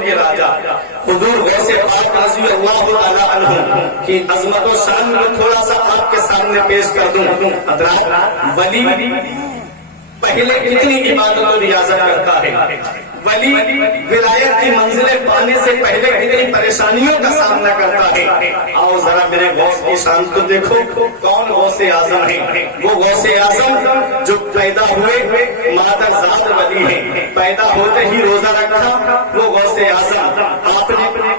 ولیوں کے راجا حضور غوث پاک رضی اللہ تعالی عنہ کی عظمت و شان میں تھوڑا سا آپ کے سامنے پیش کر دوں. حضرات ولی پہلے کتنی عبادت و ریاضت کرتا ہے، ولی ولایت کی منزلیں پانے سے پہلے کتنی پریشانیوں کا سامنا کرتا ہے. آؤ ذرا میرے غوث کی شان کو دیکھو، کون غوث اعظم ہے؟ وہ غوث اعظم جو پیدا ہوئے مادر ذات ولی ہیں، پیدا ہوتے ہی روزہ رکھا وہ غوث اعظم. آپ نے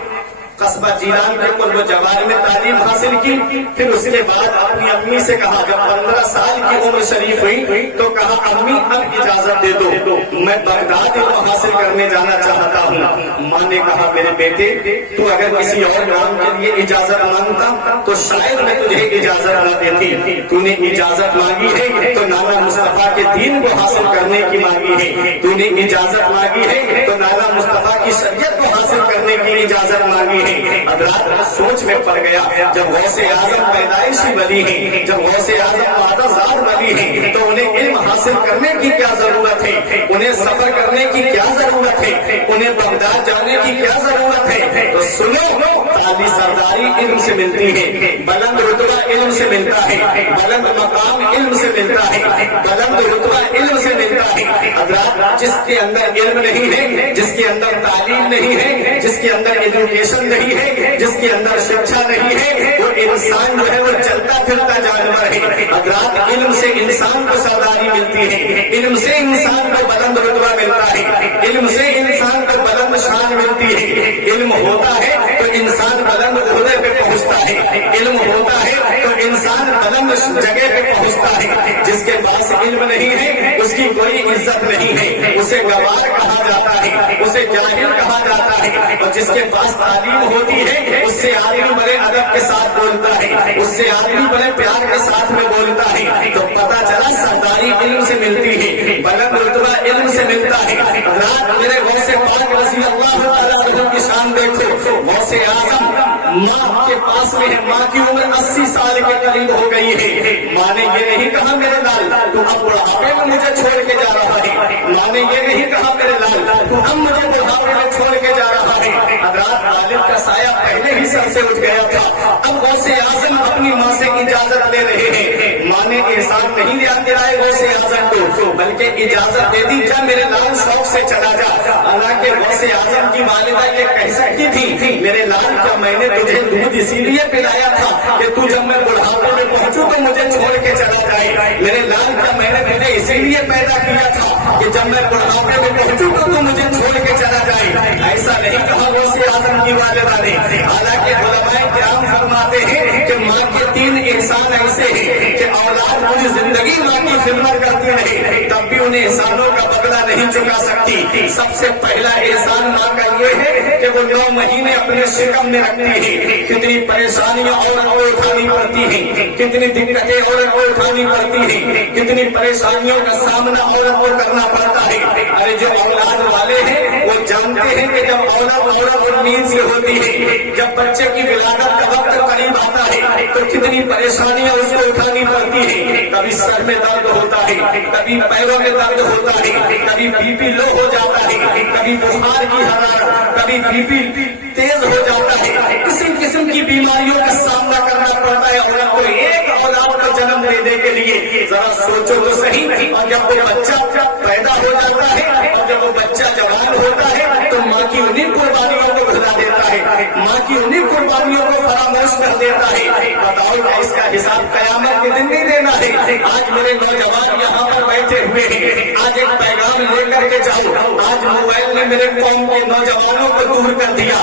قصبہ جیلان کے قرب جوار میں تعلیم حاصل کی، پھر اس کے بعد اپنی امی سے کہا، جب 15 سال کی عمر شریف ہوئی تو کہا امی اب اجازت دے دو، میں بغداد علم حاصل کرنے جانا چاہتا ہوں. ماں نے کہا میرے بیٹے تو اگر کسی اور کام کے لیے اجازت مانگتا تو شاید میں تجھے اجازت نہ دیتی. تو نے اجازت مانگی ہے تو نانا مصطفیٰ کے دین کو حاصل کرنے کی مانگی ہے، تو نے اجازت مانگی ہے تو نانا مصطفیٰ کی شریعت کو حاصل کرنے کی اجازت مانگی ہے. حضرات سوچ میں پڑ گیا، جب غوث اعظم پیدائشی ولی ہیں، جب غوث اعظم مادر ذات ولی ہیں تو انہیں علم حاصل کرنے کی کیا ضرورت ہے، انہیں سفر کرنے کی کیا ضرورت ہے، انہیں بغداد جانے کی کیا ضرورت ہے؟ تو سنو، عالی سرداری علم سے ملتی ہے، بلند رتبہ علم سے ملتا ہے، بلند مقام علم سے ملتا ہے، بلند رتبہ علم سے ملتا ہے. حضرات جس کے اندر علم نہیں ہے، جس کے اندر تعلیم نہیں ہے، جس کے اندر ایجوکیشن نہیں ہے، جس کے اندر شکشا نہیں ہے، وہ انسان جو ہے وہ چلتا پھرتا جانور ہے. حضرات علم سے انسان کو سرداری ملتی ہے، علم سے انسان کو بلند رتبہ ملتا ہے، علم سے انسان کو بلند شان ملتی ہے. علم ہوتا ہے تو انسان بلند عہدے پہ پہنچتا ہے، علم ہوتا ہے تو انسان بلند جگہ پہ پہنچتا ہے. جس کے پاس علم نہیں ہے اس کی کوئی عزت نہیں ہے، اسے گوار کہا جاتا ہے، اسے جاہل کہا جاتا ہے. اور جس کے پاس تعلیم ہوتی ہے اس سے آدمی بڑے ادب کے ساتھ بولتا ہے، اس سے آدمی بڑے پیار کے ساتھ میں بولتا ہے. تو پتا چلا سرداری علم سے ملتی ہے، بلند رتبہ علم سے ملتا ہے. رات میرے غوث پاک رضی اللہ تعالیٰ عنہ کی شان دیکھو. غوث اعظم ماں کے پاس میں ہے، ماں کی عمر 80 سال کے قریب ہو گئی ہے. ماں نے یہ نہیں کہا میرے لال تو اب بڑھاپے میں مجھے چھوڑ کے جا رہا ہے، ماں نے یہ نہیں کہا میرے لال تو اب مجھے بڑھاپے میں چھوڑ کے جا رہا ہے. حضرات والد کا سایہ پہلے ہی سر سے اٹھ گیا تھا، اب غوث اعظم اپنی ماں سے اجازت لے رہے ہیں. ماں نے احسان نہیں دلائے غوث اعظم کو، بلکہ اجازت دے دی جا میرے لال شوق سے چلا جا. حالانکہ غوث اعظم کی والدہ یہ کہہ سکتی تھی میرے لال کیا میں نے تجھے دودھ اسی لیے پلایا تھا کہ تو جب میں بڑھاپے میں پہنچوں تو مجھے چھوڑ کے چلا جائے. میرے لال کیا میں نے تجھے اسی لیے پیدا کیا تھا کہ جب میں بڑھاپے میں پہنچوں تو مجھے چھوڑ کے چلا جائے. ایسا نہیں کہا غوث اعظم کی والدہ نے. حالانکہ علماء کرام فرماتے ہیں کہ ماں کے 3 احسان ایسے ہیں کہ اولاد پوری زندگی ماں کی خدمت کرتی رہے تب بھی انہیں احسانوں کا بدلہ نہیں چکا سکتی. سب سے پہلا احسان ماں کا یہ ہے کہ وہ 9 مہینے اپنے شکم میں رکھتی ہے. کتنی پریشانیاں اور اٹھانی پڑتی ہیں، کتنی دقتیں اور اٹھانی پڑتی ہیں، کتنی پریشانیوں کا سامنا اور کرنا پڑتا ہے. ارے جو اولاد والے ہیں وہ جانتے ہیں کہ جب اولاد نیند سے ہوتی ہے، جب بچے کی ولادت کا وقت قریب آتا ہے تو کتنی پریشانیاں اس کو اٹھانی پڑتی ہیں. کبھی سر میں درد ہوتا ہے، کبھی پیروں میں درد ہوتا ہے، کبھی بی پی لو ہو جاتا ہے، کبھی بخار کی حرارت، کبھی بی پی تیز ہو جاتا ہے. قسم قسم کی بیماریوں کا سامنا کرنا پڑتا ہے. اور کو ایک اولاد کو جنم دینے کے لیے ذرا سوچو تو صحیح. اور جب وہ بچہ پیدا ہو جاتا ہے اور جب وہ بچہ جوان ہوتا ہے تو ماں کی انہیں قربانیوں کو بھلا دیتا ہے، ماں کی انہیں قربانیوں کو فراموش کر دیتا ہے. بتاؤ کہ اس کا حساب قیامت کے دن نہیں دینا ہے. آج میرے نوجوان یہاں پر بیٹھے ہوئے ہیں، آج ایک پیغام لے کر کے جاؤ. آج موبائل نے میرے قوم کے نوجوانوں کو دور کر دیا،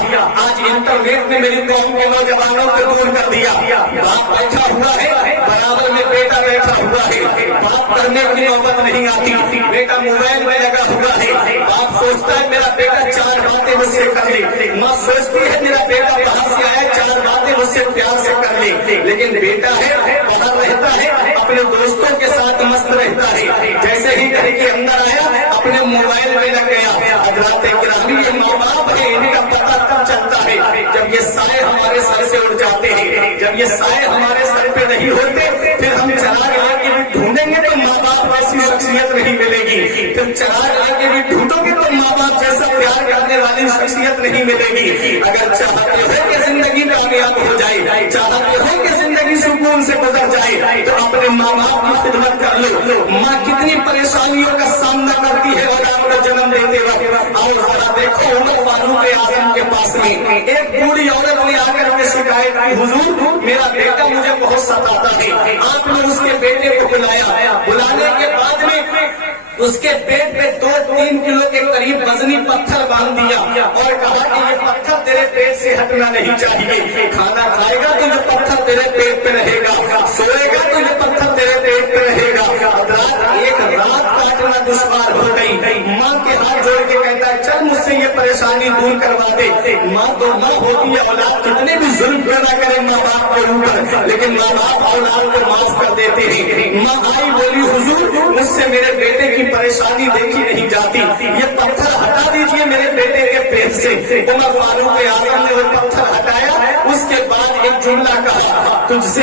آج انٹرنیٹ نے میری قوم کے نوجوانوں کو دور کر دیا. باپ بیٹھا ہوا ہے، برابر میں بیٹا بیٹھا ہوا ہے، بات کرنے کی نوبت نہیں آتی، بیٹا موبائل میں لگا ہوا ہے. باپ سوچتا ہے میرا بیٹا 4 باتیں مجھ سے کر لے، ماں سوچتی ہے میرا بیٹا باہر سے آیا 4 باتیں مجھ سے پیار سے کر لے. لیکن بیٹا ہے باہر رہتا ہے، اپنے دوستوں کے ساتھ مست رہتا ہے، جیسے ہی گھر کے اندر آیا اپنے موبائل میں لگ گیا. حضرات گرامی یہ ماں باپ ہے، ان کا پتہ تب چلتا ہے جب یہ سائے ہمارے سر سے اڑ جاتے ہیں، جب یہ سائے ہمارے سر پہ نہیں ہوتے. پھر ہم چراغ لا کے بھی ڈھونڈیں گے تو ماں باپ ویسی شخصیت نہیں ملے گی. پھر چراغ لا کے بھی ڈھونڈو گے تو ماں باپ جیسا پیار کرنے والی شخصیت شخصیت نہیں ملے گی. اگر چاہتے ہو کہ زندگی کامیاب ہو جائے, چاہتے ہو کہ زندگی سکون سے گزر جائے, تو اپنے ماں باپ کی خدمت کر لو. ماں کتنی پریشانیوں کا سامنا کرتی ہے اولاد کو جنم دیتے وقت. اور ذرا دیکھو عمر فاروق اعظم کے پاس میں ایک بوڑھی عورت نے آ کر کے شکایت کی, حضور میرا بیٹا مجھے بہت ستاتا ہے. آپ نے اس کے بیٹے کو بلایا, بلانے کے بعد میں اس کے پیٹ پہ 2-3 کلو کے قریب وزنی پتھر باندھ دیا اور کہا کہ یہ پتھر تیرے پیٹ سے ہٹنا نہیں چاہیے. کھانا کھائے گا تو یہ پتھر تیرے پیٹ پہ رہے گا, سوئے گا تو یہ پتھر تیرے پیٹ پہ رہے گا. ایک رات کاٹنا دشوار ہو گئی. ماں کے ہاتھ جوڑ کے کہتا ہے چل مجھ سے یہ پریشانی دور کروا دے. ماں تو ماں ہوتی ہے, اولاد کتنے بھی ظلم پیدا کرے ماں باپ کے اوپر, لیکن ماں باپ اولاد کو معاف کر دیتے ہیں. ماں آئی بولی حضور مجھ سے میرے بیٹے کی پریشانی دیکھی نہیں جاتی, یہ پتھر ہٹا دیجئے میرے بیٹے کے پیٹ سے. عمر فاروق اعظم نے وہ پتھر ہٹایا. اس کے بعد ایک جملہ کہا, تجھ سے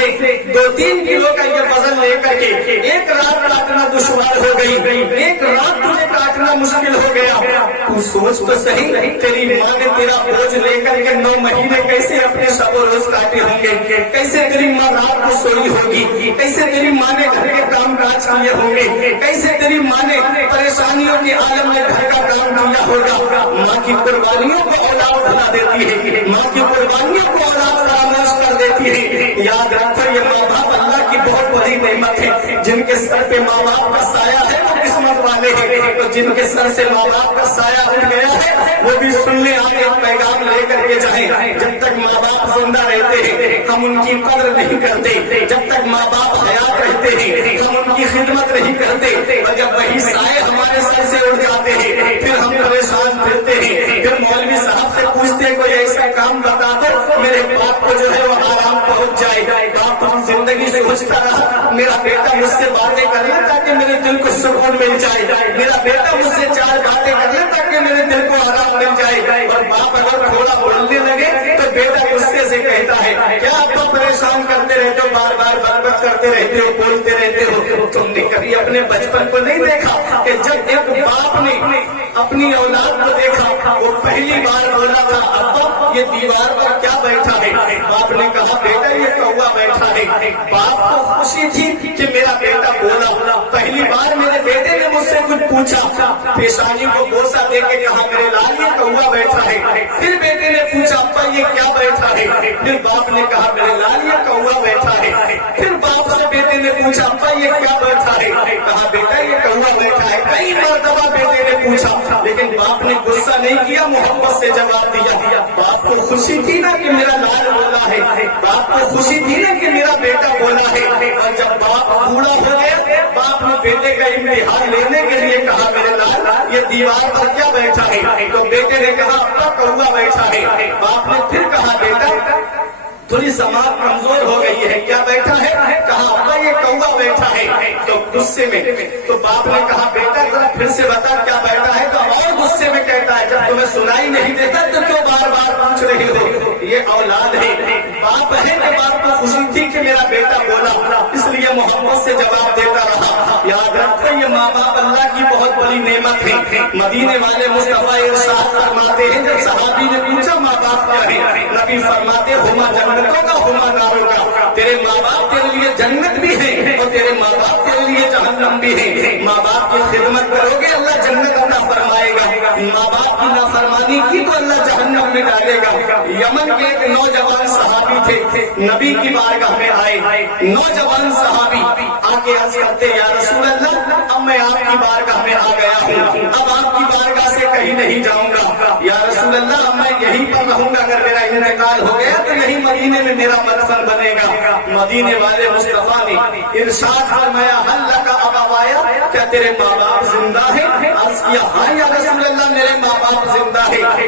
2-3 کلو کا یہ وزن لے کر کے ایک رات کاٹنا دشوار ہو گئی, ایک رات تجھے کاٹنا مشکل ہو گیا. تو سوچ تو صحیح, تیری ماں نے تیرا بوجھ لے کر کے 9 مہینے کیسے اپنے شب و روز کاٹے ہوں گے, کیسے تیری ماں رات کو سوئی ہوگی, کیسے تیری ماں نے گھر کے کام کاج کیے ہوں گے, کیسے تیری ماں نے پریشانیوں کے عالم میں گھر کا کام کیا ہوگا. ماں کی قربانیوں کو اولاد بنا دیتی ہے, ماں کی قربانیوں کو اولاد فراموش کر دیتی ہے. یاد رکھو یہ ماں باپ اللہ کی بہت بڑی نعمت ہے. جن کے سر پہ ماں باپ کا سایہ ہے وہ قسمت والے ہیں, تو جن کے سر سے ماں باپ کا سایہ اٹھ گیا ہے وہ بھی سننے آئے ایک پیغام لے کر کے جائیں. جب تک ماں باپ زندہ رہتے ہیں ہم ان کی قدر نہیں کرتے, جب تک ماں باپ حیات رہتے ہیں ہم ان کی خدمت نہیں کرتے, اور جب وہی سائے ہمارے سر سے اڑ جاتے ہیں پھر ہم پریشان پھرتے ہیں. پھر مولوی صاحب سے پوچھتے کوئی ایسا کام بتا دو میرے باپ کو جو ہے وہ آرام پہنچ جائے. باپ ہم زندگی سے سوچتا رہا میرا بیٹا مجھ سے باتیں کر لے تاکہ میرے دل کو سکون مل جائے, میرا بیٹا مجھ سے 4 باتیں کر لے تاکہ میرے دل کو آرام مل جائے. اور باپ اگر تھوڑا بولنے لگے تو بیٹا غصے سے کہتا ہے کیا آپ پریشان کرتے رہتے ہو, بار بار بات کرتے رہتے ہو, بولتے رہتے ہو. تم نے کبھی اپنے بچپن کو نہیں دیکھا کہ جب ایک باپ نے اپنی اولاد کو دیکھا وہ پہلی بار بولا تھا ابا یہ دیوار پر کیا بیٹھا ہے. باپ نے کہا بیٹا یہ کوا بیٹھا ہے. باپ کو خوشی تھی کہ میرا بیٹا بولا. پہلی بار میرے بیٹے نے مجھ سے کچھ پوچھا, پیشانی کو بوسہ دے کے کہا میرے لال یہ کوا بیٹھا ہے. پھر بیٹے نے پوچھا ابا یہ کیا بیٹھا ہے. پھر باپ نے کہا میرے لال یہ کوا بیٹھا ہے. پھر باپ سے بیٹے نے پوچھا ابا یہ کیا بیٹھا ہے. کہا بیٹا یہ کوا بیٹھا ہے. کئی مرتبہ بیٹے نے پوچھا لیکن باپ نے غصہ نہیں کیا, محبت سے جواب دیا. باپ کو خوشی تھی نا کہ میرا لال بولا ہے, باپ کو خوشی تھی نا کہ میرا بیٹا بولا ہے. اور جب باپ بوڑھا ہو گیا باپ نے بیٹے کا امتحان لینے کے لیے کہا میرے لال یہ دیوار پر کیا بیٹھا ہے. تو بیٹے نے کہا ابا کوا بیٹھا ہے. باپ نے پھر کہا بیٹا تھوڑی سماعت کمزور ہو گئی ہے, کیا بیٹھا ہے. کہا ابا یہ کوا بیٹھا ہے. تو غصے میں تو باپ نے کہا بیٹا ذرا پھر سے بتا کیا بیٹھا ہے. تو اور غصے میں کہتا ہے جب تمہیں سنائی نہیں دیتا تو کیوں بار بار پوچھ رہی ہو. یہ اولاد ہے, باپ ہے کہ باپ کو خوشی تھی کہ میرا بیٹا بولا, اس لیے محبت سے جواب دیتا رہا. یاد رکھو یہ ماں باپ اللہ کی بہت بڑی نعمت ہے. مدینے والے مصطفیٰ ارشاد فرماتے ہیں جب صحابی نے پوچھا ماں باپ کیا ہے, نبی فرماتے ہما جنتوں کا ہما ناروں کا. تیرے ماں باپ تیرے لیے جنت بھی ہے اور تیرے ماں باپ تیرے لیے جہنم بھی ہے. ماں باپ کی خدمت کرو گے اللہ جنت عطا فرمائے گا, ماں باپ کی نافرمانی کی تو اللہ جہنم میں ڈالے گا. یمن کے ایک نوجوان صحابی تھے, نبی کی بارگاہ میں آئے. نوجوان صحابی آ کے عرض کرتے یا رسول اللہ اب میں آپ کی بارگاہ میں آ گیا ہوں, اب آپ کی بارگاہ سے کہیں نہیں جاؤں گا. یا رسول اللہ اب میں یہیں پر رہوں گا, اگر میرا انتقال ہو گیا تو یہیں مدینے میں میرا مدفن بنے گا. مدینے والے مصطفیٰ نے ارشاد فرمایا حل لک ابوایا, کیا تیرے ماں باپ زندہ ہیں. عرض کیا ہاں یا رسول اللہ میرے ماں باپ زندہ ہیں.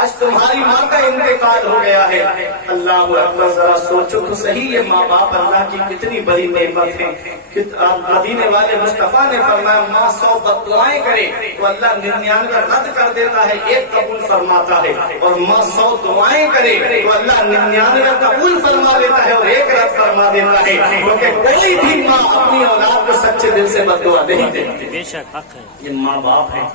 آج تمہاری ماں کا انتقال ہو گیا ہے۔ اللہ اکبر، ذرا سوچو تو صحیح، یہ ماں باپ اللہ کی کتنی بڑی نعمت ہے۔ مدینے والے مصطفیٰ نے فرمایا ماں 100 بددعائیں کرے تو اللہ 99 رد کر دیتا ہے، ایک قبول فرماتا ہے، اور ماں 100 دعائیں کرے تو اللہ 99 قبول فرما دیتا ہے اور ایک رد فرما دیتا ہے، کیونکہ کوئی بھی ماں اپنی اولاد کو سچے دل سے بددعا نہیں دیتی۔ بے شک حق ہے۔ یہ ماں باپ ہے،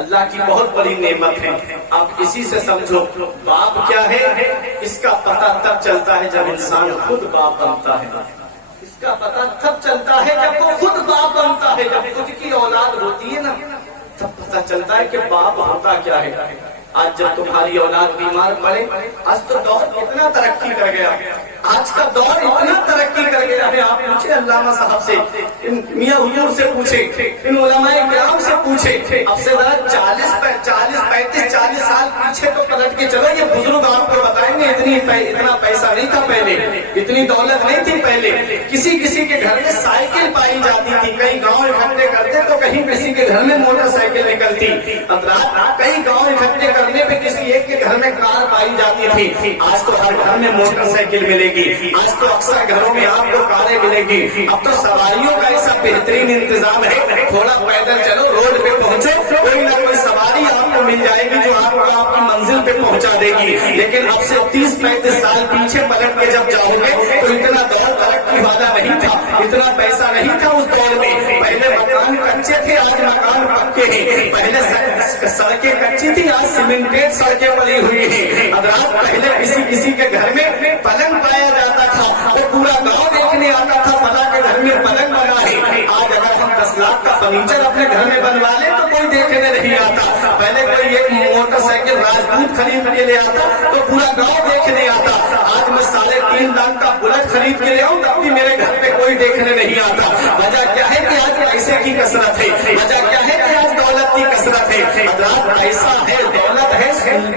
اللہ کی بہت بڑی نعمت ہے۔ آپ اسی سے سمجھو باپ کیا ہے، اس کا پتہ تب چلتا ہے جب انسان خود باپ بنتا ہے۔ اس کا پتہ تب چلتا ہے جب وہ خود باپ بنتا ہے، جب خود کی اولاد ہوتی ہے نا، تب پتہ چلتا ہے کہ باپ ہوتا کیا ہے۔ آج جب تمہاری اولاد بیمار پڑے، آج تو دور اتنا ترقی کر گیا، آج کا دور اتنا ترقی کر گیا ہے۔ آپ پوچھے علامہ صاحب سے، میاں حضور سے پوچھے، ان علماء کرام سے پوچھے، اب سے ذرا 40 سال پیچھے تو پلٹ کے چلو، یہ بزرگ آپ کو بتائیں گے اتنا پیسہ نہیں تھا پہلے، اتنی دولت نہیں تھی پہلے، کسی کے گھر میں سائیکل پائی جاتی تھی، کئی گاؤں اکٹھے کرتے تو کہیں کسی کے گھر میں موٹر سائیکل نکلتی، کئی گاؤں اکٹھے کرنے پہ کسی ایک کے گھر میں کار پائی جاتی تھی۔ آج تو ہر گھر میں موٹر سائیکل ملے گی، آج تو اکثر گھروں میں آپ کو کاریں ملے گی، اب تو سواریوں کا ایسا بہترین انتظام ہے، تھوڑا پیدل چلو، روڈ پہ پہنچو، کوئی نہ کوئی سواری آپ کو مل جائے گی جو آپ کو آپ کی منزل پہ پہنچا دے گی۔ لیکن اب سے 30-35 سال پیچھے پلٹ کے جب جاؤ گے تو اتنا دور ترقی والا نہیں تھا، اتنا پیسہ نہیں تھا اس دور میں۔ پہلے مکان کچے تھے، آج مکان پکے ہیں، پہلے سڑکیں کچی تھی، آج سیمنٹیڈ سڑکیں بنی ہوئی ہیں۔ حضرات پہلے کسی کے گھر میں پلنگ پایا جاتا تھا، وہ پورا گاؤں دیکھنے آتا تھا فلاں کے گھر میں پلنگ بنا ہے۔ آج اگر ہم 10 لاکھ کا فرنیچر اپنے گھر میں بنوا لیں تو کوئی دیکھنے نہیں آتا، پہلے کوئی ایک موٹر سائیکل راجدوت خرید کے لے آتا تو پورا گاؤں دیکھنے آتا، آج میں 3.5 لاکھ کا بلٹ خرید کے لے آؤں تب بھی میرے گھر پہ کوئی دیکھنے نہیں آتا۔ وجہ کیا ہے کہ آج پیسے کی کثرت ہے، وجہ کیا ہے کہ آج دولت کی کثرت ہے۔ حضرات پیسہ ہے، دولت ہے،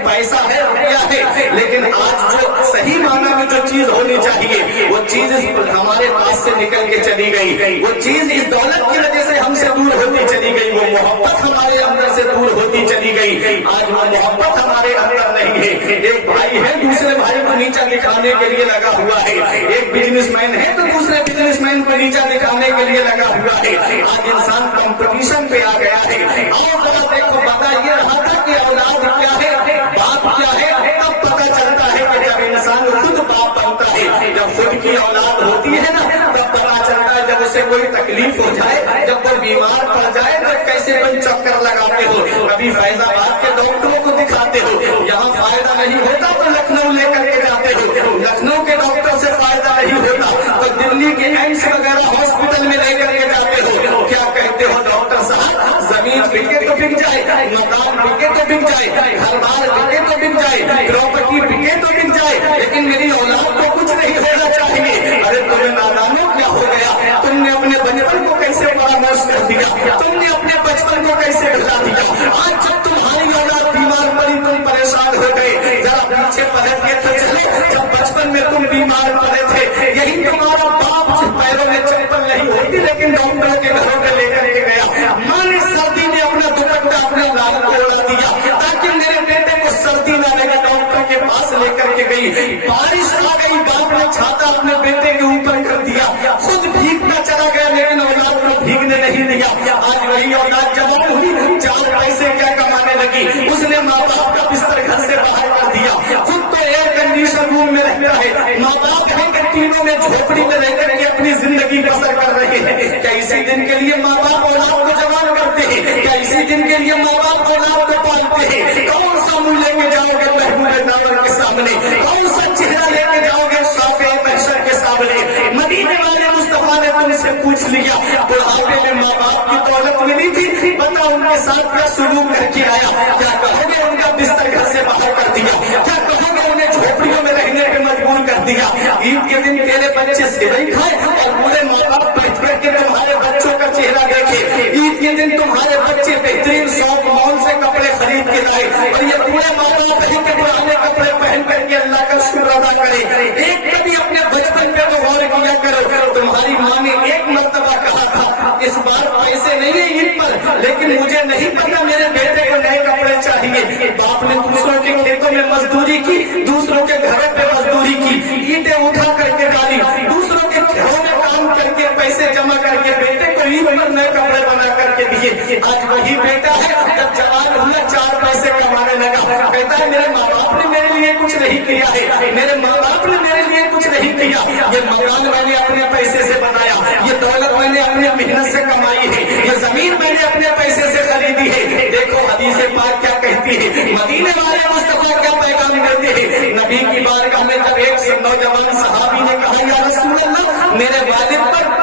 پیسہ ہے، روپیہ ہے، لیکن آج جو صحیح معنی میں جو چیز ہونی چاہیے وہ چیز ہمارے پاس سے نکل کے چلی گئی، وہ چیز اس دولت کی وجہ سے ہم سے دور ہوتی چلی گئی، وہ محبت ہمارے اندر سے دور ہوتی چلی گئی، آج وہ محبت ہمارے اندر نہیں ہے۔ ایک بھائی ہے دوسرے بھائی کو نیچا دکھانے کے لیے لگا ہوا ہے، ایک بزنس مین ہے تو دوسرے بزنس مین کو نیچا دکھانے کے لیے لگا ہوا ہے۔ آج انسان کمپٹیشن پہ آ گیا ہے۔ اور ذرا دیکھو پتا یہ رہا تھا کہ اولاد کیا ہے، باپ کیا ہے، تب پتا چلتا ہے کہ جب انسان خود باپ بنتا ہے، جب خود کی اولاد ہوتی ہے نا تب پتا چلتا ہے، جب اسے کوئی تکلیف ہو جائے، جب وہ بیمار پڑ جائے تو کیسے تم چکر لگاتے ہو، کبھی فیض آباد کے ڈاکٹروں کو دکھاتے ہو، یہاں فائدہ نہیں ہوتا تو لکھنؤ لے کر کے جاتے ہو، لکھنؤ کے ڈاکٹر سے فائدہ نہیں ہوتا تو دلی کے ایمس وغیرہ ہاسپٹل میں لے کر کے جاتے ہو، کیا کہتے ہو ڈاکٹر صاحب، زمین بکے تو بک جائے، مکان بکے تو بک جائے، گھر بار بکے تو بک جائے، پراپرٹی بکے تو بک جائے، لیکن میری اولاد کو کچھ نہیں ہونا چاہیے۔ ارے تمہیں نادانوں کیا ہو گیا، تم نے اپنے بچپن کو کیسے پراموش کر دیا، تم نے اپنے بچپن کو کیسے بھلا دیا۔ آج جب تمہاری اولاد بیمار پڑی تم پریشان ہو گئے، ذرا پیچھے پلٹ کے تو چلے، جب بچپن میں تم بیمار پڑے تھے یہی تمہارا باپ پیروں میں چپل نہیں ہوتی لیکن ڈاکٹر کے گھروں میں لے کر کے گیا، ماں نے سردی میں اپنا دوپٹہ اپنے لال کو اڑا دیا تاکہ میرے بیٹے کو سردی نہ لگے، ڈاکٹر کے پاس لے کر کے گئی، بارش آ گئی، باپ نے چھاتا اپنے بیٹے کے اوپر کر دیا، خود بھیگنا چلا گیا لیکن اولاد کو بھیگنے نہیں دیا۔ آج وہی اولاد جب ہوئی 4 پیسے کیا کمانے لگی، اس نے ماں باپ کا بستر گھر سے باہر کر دیا، خود تو ایئر کنڈیشن روم میں رہتا ہے، ماں باپ ہے کہ تینوں میں جھوپڑی میں رہ کر کے اپنی زندگی بسر کر رہے ہیں۔ کیا اسی دن کے لیے ماں باپ اولاد کو جوان کرتے ہیں، کیا اسی دن کے لیے ماں باپ اولاد کو پالتے ہیں؟ کون سا منہ لے کے جاؤ گے محبوب داور کے سامنے، کون سا چہرہ لے کے جاؤ گے شافع محشر کے سامنے؟ مدینے والے مصطفیٰ نے تم سے پوچھ لیا، بڑھاپے میں ماں باپ کی دولت ملی تھی، بتا ان کے ساتھ کیا سلوک کر کے آیا، کیا کہو گے ان کا بستر گھر سے باہر کر دیا، کیا کہو گے انہیں جھوپڑیوں میں رہنے پہ مجبور کر دیا؟ عید کے دن تیرے بچے سیوئی کھائے اور پورے ماں باپ بیٹھ کر کے تمہارے بچوں کا چہرہ دیکھے، عید کے دن تمہارے بچے بہترین شاپ مال سے کپڑے خرید کے لائے اور یہ پورے ماں باپ ہی کے پرانے کپڑے پہن کر کے اللہ کا شکر ادا کرے۔ ایک کبھی اپنے بچپن پہ تو غور کیا کرو، تمہاری ماں نے ایک مرتبہ کہا تھا اس بار پیسے نہیں ہیں عید پر لیکن مجھے نہیں پتا میرے بیٹے کو نئے کپڑے چاہیے، باپ نے دوسروں کے کھیتوں چاہیے. آج وہی بیٹا ہے جب جوان ہوا 4 پیسے کمانے لگا, کہتا ہے میرے ماں باپ نے میرے لیے کچھ نہیں کیا ہے, میرے ماں باپ نے میرے لیے کچھ نہیں کیا. یہ مکان میں نے اپنے پیسے سے بنایا, یہ دولت میں نے اپنی محنت سے کمائی ہے, یہ زمین میں نے اپنے پیسے سے خریدی ہے. دیکھو حدیث پاک کیا کہتی ہے, مدینے والے مصطفیٰ کیا پیغام دیتے ہیں. نبی کی بارگاہ میں جب ایک نوجوان صحابی نے کہا یا رسول اللہ میرے والد پر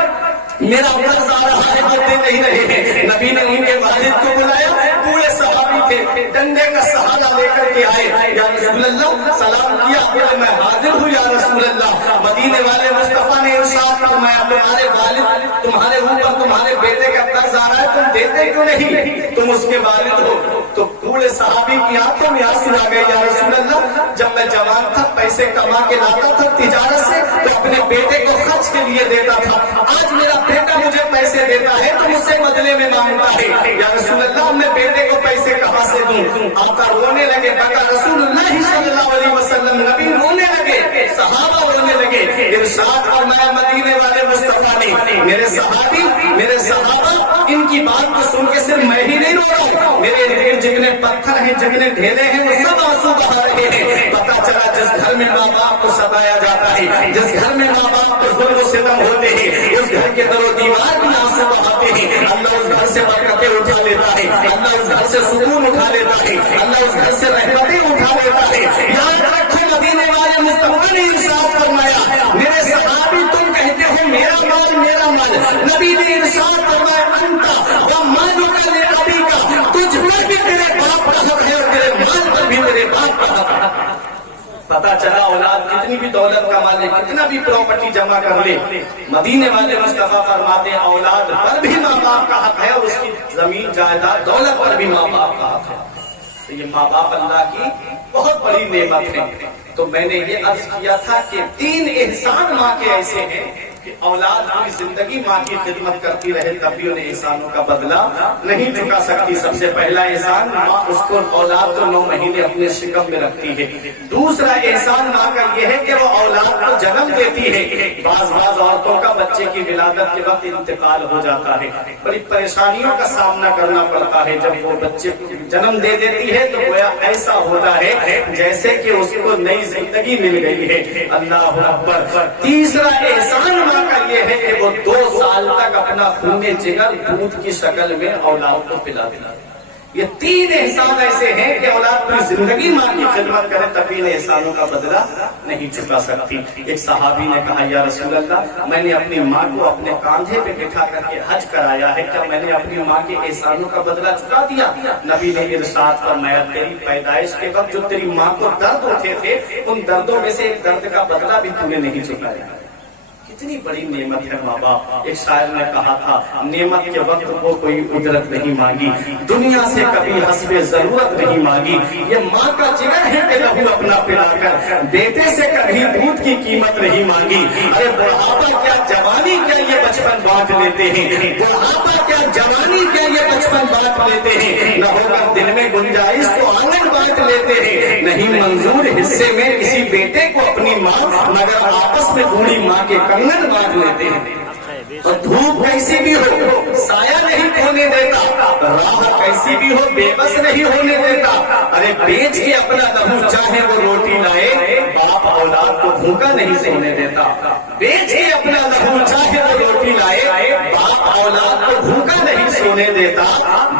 میرا قرض آ رہا ہے, وہ دے نہیں رہے ہیں. نبی نے ان کے والد کو بلایا, پورے صحابی تھے, ڈنڈے کا سہارا لے کر کے آئے. یا رسول اللہ سلام کیا, بولے میں حاضر ہوں یا رسول اللہ. مدینے والے مصطفیٰ نے ارشاد فرمایا تمہارے والد تمہارے اوپر تمہارے بیٹے کا قرض آ رہا ہے, تم دیتے کیوں نہیں, تم اس کے والد ہو. تو پورے صحابی کی آنکھوں میں آنسو آ گئے. یا رسول اللہ جب میں جوان تھا پیسے کما کے لاتا تھا تجارت سے تو اپنے بیٹے کو خرچ کے لیے دیتا تھا, آج میرا بیٹا مجھے پیسے دیتا ہے تو مجھ سے بدلے میں مانگتا ہے. یا رسول اللہ میں بیٹے کو پیسے کہاں سے دوں. آقا رونے لگے, بقا رسول اللہ صلی اللہ علیہ وسلم, نبی رونے لگے, صحابہ رونے لگے. ارشاد فرمایا مدینے والے مصطفیٰ نے, میرے صحابی میرے صحابہ ان کی بات کو سن کے صرف میں ہی نہیں رو رہا ہوں, میرے ارد جتنے پتھر ہیں جتنے ڈھیلے ہیں وہ سب آنسو بہا رہے ہیں. پتا چلا جس گھر میں ماں باپ کو ستایا جاتا ہے, جس گھر میں ماں باپ کو ظلم و ستم ہوتے ہیں, اس گھر کے در و دیوار بھی آنسو بہاتے ہیں. اللہ اس گھر سے برکتیں اٹھا لیتا ہے, اللہ اس گھر سے سکون اٹھا لیتا ہے, اللہ اس گھر سے رحمتیں اٹھا لیتا ہے. یاد رکھیں مدینے والے مصطفیٰ نے ارشاد فرمایا میرے صحابی تم کہتے ہو میرا مال میرا مال, نبی نے ارشاد فرمایا انت و مالک لابی کا, تجھ پر بھی تیرے باپ کا حق ہے اور تیرے مال پر بھی تیرے باپ کا حق ہے. پتا چلا اولاد کتنی بھی دولت کما لے, کتنا بھی پراپرٹی جمع کر لے, مدینے والے مصطفیٰ فرماتے ہیں اولاد پر بھی ماں باپ کا حق ہے اور اس کی زمین جائیداد دولت پر بھی ماں باپ کا حق ہے. تو یہ ماں باپ اللہ کی بہت بڑی نعمت ہے. تو میں نے یہ عرض کیا تھا کہ 3 احسان ماں کے ایسے ہیں کہ اولاد پوری زندگی ماں کی خدمت کرتی رہے تب بھی انہیں احسانوں کا بدلہ نہیں چکا سکتی. سب سے پہلا احسان, ماں اس کو اولاد کو 9 مہینے اپنے شکم میں رکھتی ہے. دوسرا احسان ماں کا یہ ہے کہ وہ اولاد کو جنم دیتی ہے. بعض عورتوں کا بچے کی ولادت کے وقت انتقال ہو جاتا ہے, بڑی پریشانیوں کا سامنا کرنا پڑتا ہے. جب وہ بچے کو جنم دے دیتی ہے تو گویا ایسا ہوتا ہے جیسے کہ اس کو نئی زندگی مل گئی ہے. اللہ اکبر. تیسرا احسان کا یہ ہے کہ وہ 2 سال تک اپنا خون جگر دودھ کی شکل میں اولاد کو پلا دے. یہ 3 احسان ایسے ہیں کہ اولاد پوری زندگی ماں کی خدمت کرے تب ان احسانوں کا بدلہ نہیں چکا سکتی. ایک صحابی نے کہا یا رسول اللہ میں نے اپنی ماں کو اپنے کاندھے پہ بٹھا کر کے حج کرایا ہے, کیا میں نے اپنی ماں کے احسانوں کا بدلہ چکا دیا؟ نبی نے ارشاد فرمایا تیری پیدائش کے وقت جو تیری ماں کو درد ہوتے تھے ان دردوں میں سے ایک درد کا بدلہ بھی تو نے نہیں چکایا. کتنی بڑی نعمت ہے ماں باپ. ایک شاعر نے کہا تھا نعمت کے وقت کو کوئی اجرت نہیں مانگی, دنیا سے کبھی حسب ضرورت نہیں مانگی. یہ ماں کا جگر ہے کہ لہو اپنا پلا کر بیٹے سے کبھی دودھ کی قیمت نہیں مانگی. ارے بڑھاپا کیا جوانی کیا یہ بچپن بانٹ لیتے ہیں, بڑھاپا کیا جوانی کیا یہ بچپن بانٹ لیتے ہیں. نہ ہوگا دن میں گنجائش تو آنگن بانٹ لیتے ہیں, نہیں منظور حصے میں کسی بیٹے کو اپنی ماں, مگر آپس میں بوڑھی ماں کے کنگن باندھ لیتے ہیں. اور دھوپ کیسی بھی ہو سایہ نہیں ہونے دیتا, راہ کیسی بھی ہو بے بس نہیں ہونے دیتا. ارے بیچ کے اپنا لہو چاہے وہ روٹی لائے, باپ اولاد کو بھوکا نہیں سونے دیتا. بیچ کے اپنا لہو چاہے وہ روٹی لائے, باپ اولاد کو بھوکا نہیں سونے دیتا.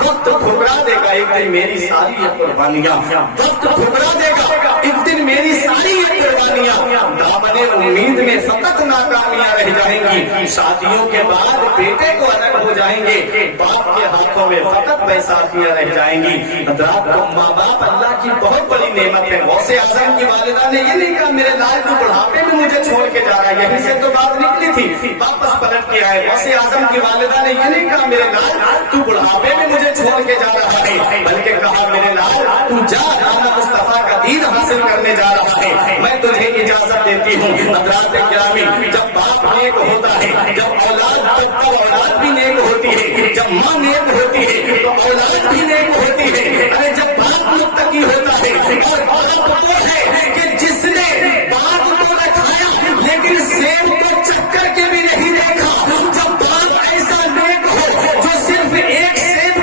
وقت ٹھکرا دے گا ایک دن میری ساری یہ قربانیاں, وقت ٹھکرا دے گا ایک دن میری ساری یہ قربانیاں. دامن امید میں فقط ناکامیاں رہ جائیں گی, شادیوں کے بعد بیٹے کو الگ ہو جائیں گے, باپ کے ہاتھوں میں فقط بیساکھیاں رہ جائیں گی. حضرات کو ماں باپ اللہ کی بہت بڑی نعمت ہے. غوث اعظم کی والدہ نے یہ نہیں کہا میرے لال تو بڑھاپے میں مجھے چھوڑ کے جا رہا ہے, یہیں سے تو بات نکلی تھی, واپس پلٹ کے آئے. غوث اعظم کی والدہ نے یہ نہیں کہا میرے لال تو بڑھاپے میں مجھے چھوڑ کے جا رہا ہے, بلکہ کہا میرے لال تو جا رانا مصطفیٰ کا دین حاصل کرنے جا رہا ہے, میں تجھے اجازت دیتی ہوں. حضرات گرامی جب باپ نیک ہوتا ہے, جب اولاد بھی نیک ہوتی ہے, جب ماں نیک ہوتی ہے تو اولاد بھی نیک ہوتی ہے. ارے جب باپ متقی ہوتا ہے اور باپ وہ ہے کہ جس نے باپ کو رکھایا لیکن سیب کو چکر کے بھی نہیں دیکھا, جب باپ ایسا نیک ہو جو صرف ایک سیب